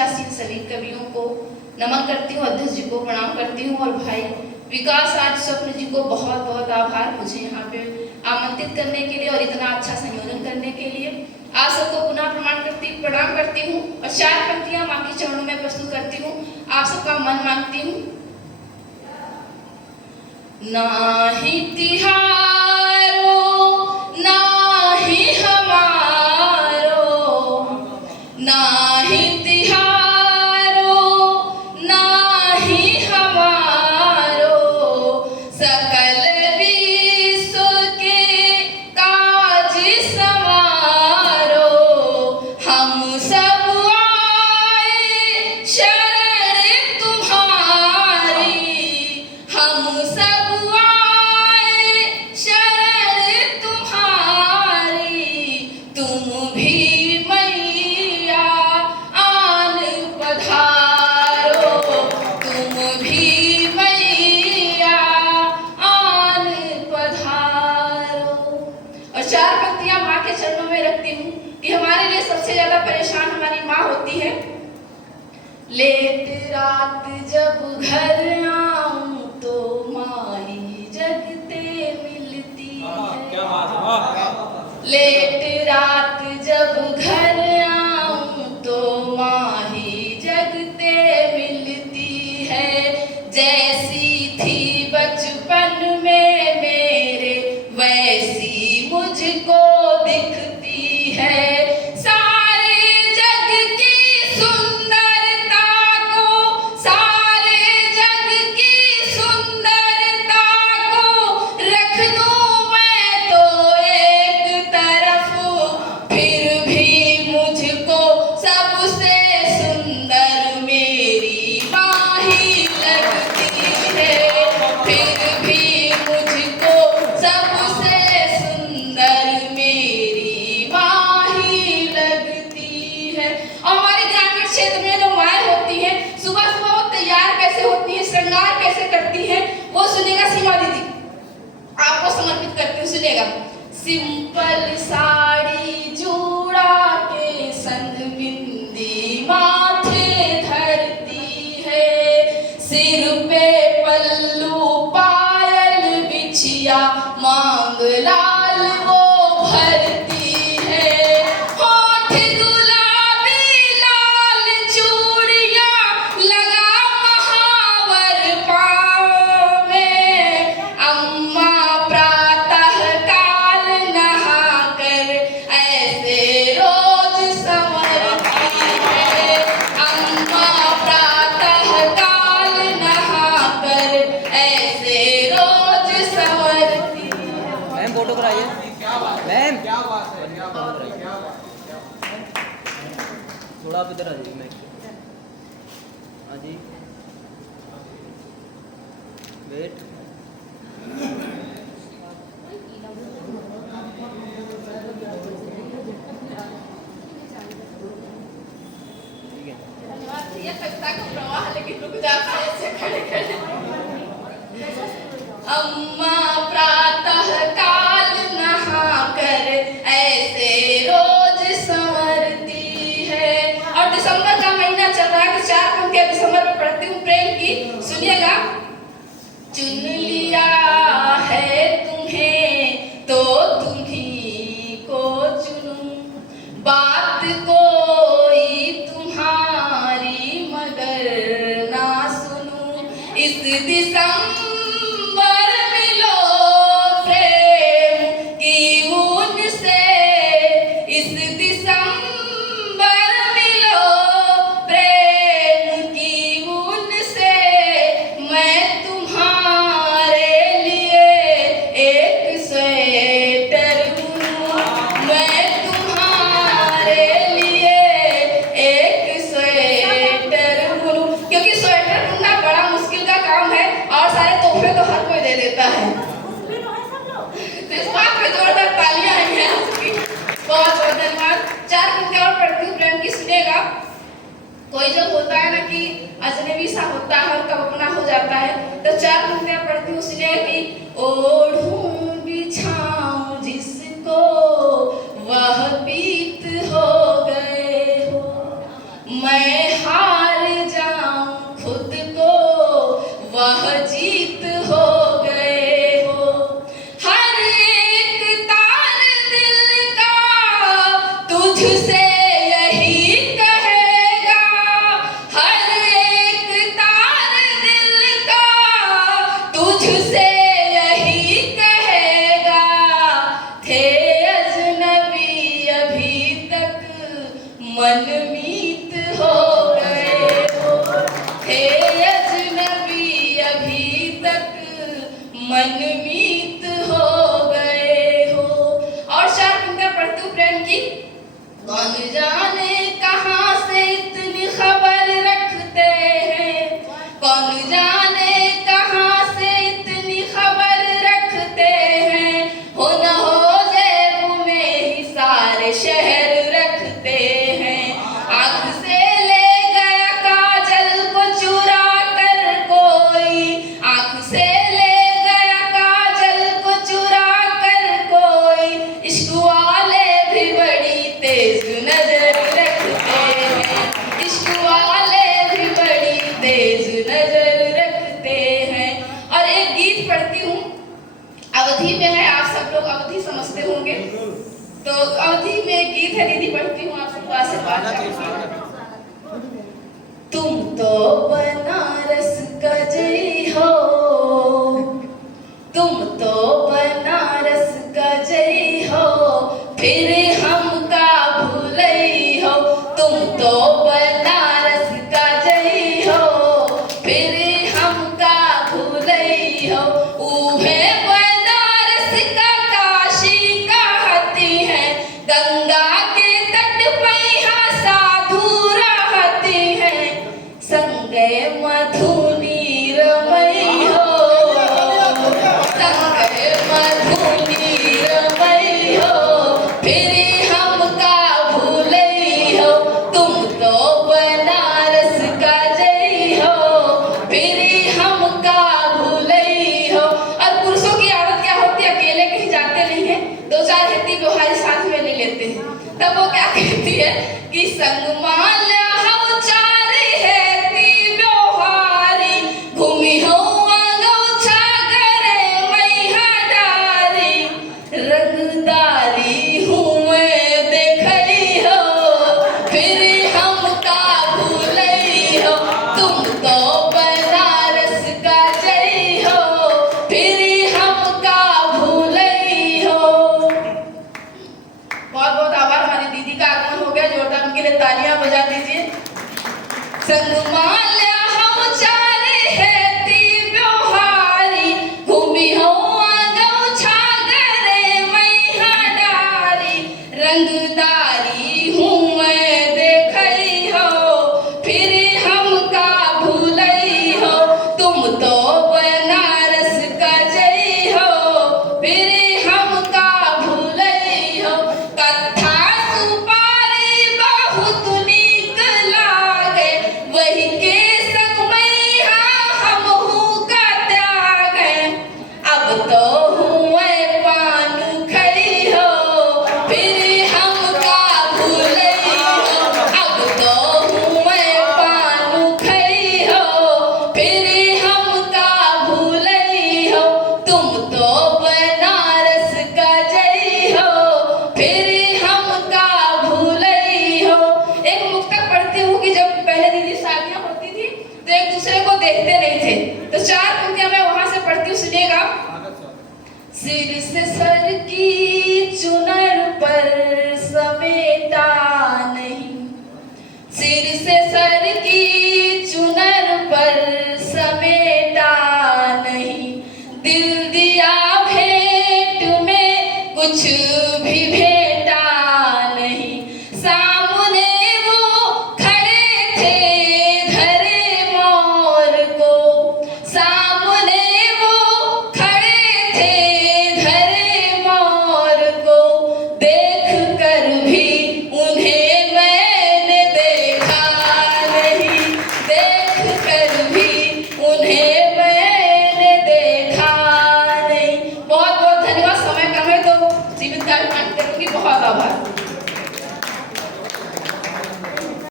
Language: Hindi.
मंचासीन सभी कवियों को नमन करती हूँ, अध्यक्ष जी को प्रणाम करती हूँ और भाई विकास आज स्वप्न जी को बहुत बहुत आभार मुझे यहाँ पे आमंत्रित करने के लिए और इतना अच्छा संयोजन करने के लिए। आप सबको पुनः प्रणाम करती हूँ और 4 पंक्तियाँ माँ के चरणों में प्रस्तुत करती हूँ। आप सबका मन मांगती हूँ। नाही तिहारो नाही हमारो, नाही तिहारो नाही हमारो, सकल विश्व के काज समारो, हम सब आए शरण तुम्हारी, हम सब आए शरण तुम्हारी, तुम भी मैया आन पधारो, तुम भी मैया आन पधारो। और 4 पंक्तियां माँ के चरणों में रखती हूँ कि हमारे लिए सबसे ज्यादा परेशान हमारी माँ होती है। लेट रात जब घर आऊं तो माही जगते मिलती है, लेट रात जब घर आऊं तो माही जगते मिलती है, जैसी थी बचपन में मेरे वैसी मुझको दिखती है, सारे जग की सुंदरता को, सारे जग की सुंदरता को रख दूं मैं तो एक तरफ, फिर भी मुझको सबसे सुंदर मेरी माँ ही लगती है, फिर भी मुझको सबसे सुंदर मेरी माँ ही लगती है। और हमारे ग्रामीण क्षेत्र में जो माएँ होती हैं, सुबह सुबह वो तैयार कैसे होती हैं, श्रृंगार कैसे करती हैं, वो सुनेगा सीमा दीदी, आपको समर्पित करती हूँ, सुनेगा। सिंपल साड़ी जूड़ा के संग बिंदी माथे धरती है, सिर पे पल्लू पायल बिछिया मांग लाल वो भरती है, होठ गुलाबी लाल चूड़ियां लगा महावर पाँव में, अम्मा प्रातः काल नहाकर ऐसे रोज संवरती है, अम्मा प्रातः काल नहाकर ऐसे रोज संवरती है। मैम फोटो कराइए मैम, थोड़ा आप इधर आ जाइए मैम। हाँ जी वेट, ठीक है। ये कविता का प्रवाह लेकिन रुक जाता है ऐसे खड़े खड़े। अम्मा प्रातः काल नहाकर ऐसे रोज संवरती है। और दिसंबर का महीना चल रहा है तो 4 पंक्तियां दिसंबर में पढ़ती हूँ प्रेम की, सुनिएगा। चुन लिया है तुम्हें तो तुम्ही को चुनूं, बात कोई तुम्हारी मगर ना सुनूं, इस दिसंबर मिलो प्रेम की उनसे, इस दिसंबर मिलो प्रेम की उनसे, मैं तुम्हारे लिए एक स्वेटर बुनूं, मैं तुम्हारे लिए एक स्वेटर बुनूं, क्योंकि स्वेटर बुनना बड़ा मुश्किल का काम है और सारे तोहफे तो हर कोई दे देता है। तो इस बात पे जोरदार तालियां आई हैं आपकी, बहुत बहुत धन्यवाद। 4 पंक्तियां और पढ़ती हूँ प्रेम की, सुनेगा। कोई जब होता है ना कि अजनबी सा होता है और कब अपना हो जाता है, तो 4 पंक्तियां पढ़ती हूँ, सुनेगा कि ओढ़ूं बिछाऊं जिसको वह पीत हो गए हो, मैं हो गए हो, हे अजनबी अभी तक मनमीत हो गए हो। और चार पंक्तियां पढ़ती हूँ प्रेम की। कौन जाने कहाँ से इतनी खबर रखते हैं, कौन जाने कहाँ से इतनी खबर रखते हैं, हो न हो जेब में ही सारे शहर रखते हैं। आँख से ले गया काजल को चुरा कर कोई, आँख से ले गया काजल को चुरा कर कोई, इश्क वाले भी बड़ी तेज नजर रखते हैं, इश्क वाले भी बड़ी तेज नजर रखते हैं। और एक गीत पढ़ती हूँ, अवधि में है, आप सब लोग अवधि समझते होंगे, तो अवधि में एक गीत है, दीदी पढ़ती हूँ, आप सबको आशीर्वाद चाहिए। तुम तो बनारस का जई हो, तुम तो बनारस का जई हो, फिर हमका भूलई हो, तुम तो बनारस का जई हो, फिर हमका भूलई हो। ऊहे बनारस का काशी कहती है, गंगा के तट पे यहाँ साधु रहती है, संगे मधुनी रमई हो, संगे मधुनी रमई हो, फिर हमका भूलई हो, तुम तो बनारस का जई हो, फिर हमका भूलई हो। और पुरुषों की आदत क्या होती है, अकेले कहीं जाते नहीं है, दो चार हेती व्यवहारी साथ में ले लेते हैं, तब वो क्या कहती है कि संग माला हो चार हेती व्यवहारी, घूमी हो अंगौछा करे मैहा डारी, रंगदारी हूँ मैं देखई हो, फिर हमका भूलई हो, तुम तो बनारस का जई हो, फिर हमका भूलई हो। बहुत बहुत आभार, हमारी दीदी का आगमन हो गया, जोरदार उनके लिए तालियां बजा दीजिए। संग माल्या हम चारे हेती व्यवहारी, घूमी हो अंगौछा करे मैहा डारी, रंगदारी हूँ मैं देखई हो, फिर हमका भूलई हो, तुम तो बनारस का जई हो, फिर हमका भूलई हो। कथा सुपारी बहुत नीक लागे, वही के संग मैहा हमहू का त्यागे, अब तो हुए पान खई हो, फिर हमका भूलई हो, अब तो हुए पान खई हो, फिर हमका भूलई हो, तुम तो बनारस का जई हो, फिर हमका भूलई हो। एक मुक्तक पढ़ती हूँ कि जब पहले दीदी शादियां होती थी तो एक दूसरे को देखते नहीं थे, तो चार पंक्तियां मैं वहां से पढ़ती हूँ, सुनिएगा। सिर से सर